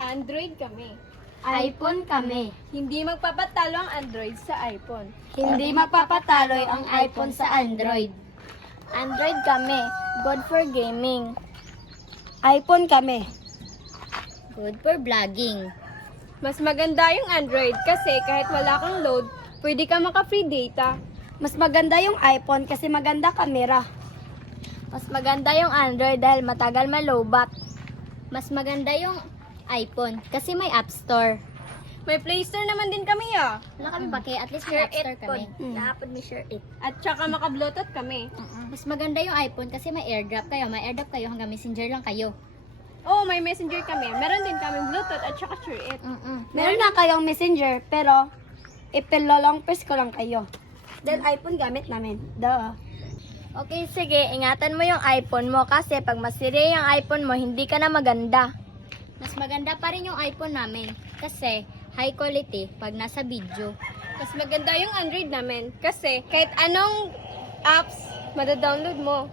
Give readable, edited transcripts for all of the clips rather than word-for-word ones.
Android kami. iPhone kami. Hindi magpapatalo ang Android sa iPhone. Hindi magpapatalo ang iPhone sa Android. Android kami. Good for gaming. iPhone kami. Good for vlogging. Mas maganda yung Android kasi kahit wala kang load, pwede ka maka-free data. Mas maganda yung iPhone kasi maganda kamera. Mas maganda yung Android dahil matagal malobat. Mas maganda yung iPhone kasi may App Store. May Play Store naman din kami Wala kami pake, at least may App Store kami. Nakapod may share it. At saka maka-Bluetooth kami. Mas maganda yung iPhone kasi may AirDrop kayo. May AirDrop kayo hanggang Messenger lang kayo. Oo, may Messenger kami. Meron din kami Bluetooth at saka Share It. Meron na kayong Messenger, pero ipilolong press ko lang kayo. Then iPhone gamit namin. Duh. Okay, sige. Ingatan mo yung iPhone mo kasi pag masira yung iPhone mo, hindi ka na maganda. Mas maganda pa rin yung iPhone namin kasi high quality pag nasa video. Mas maganda yung Android namin kasi kahit anong apps madadownload mo.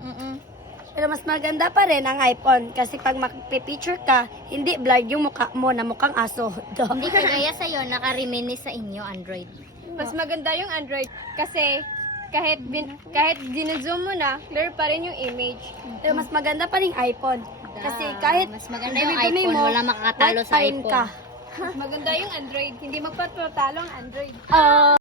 Pero mas maganda pa rin ang iPhone kasi pag magpipicture ka, hindi blurred yung mukha mo na mukhang aso. Duh. Hindi kagaya sa'yo, naka-reminis sa inyo Android. Mas maganda yung Android kasi kahit ginazoom mo na, clear pa rin yung image. Pero mas maganda pa rin iPhone. Kasi kahit mas maganda yung dumi-dumi iPhone, mo, wala makakatalo white sa pa rin iPhone. ka. Mas maganda yung Android. Hindi magpapatalo ang Android.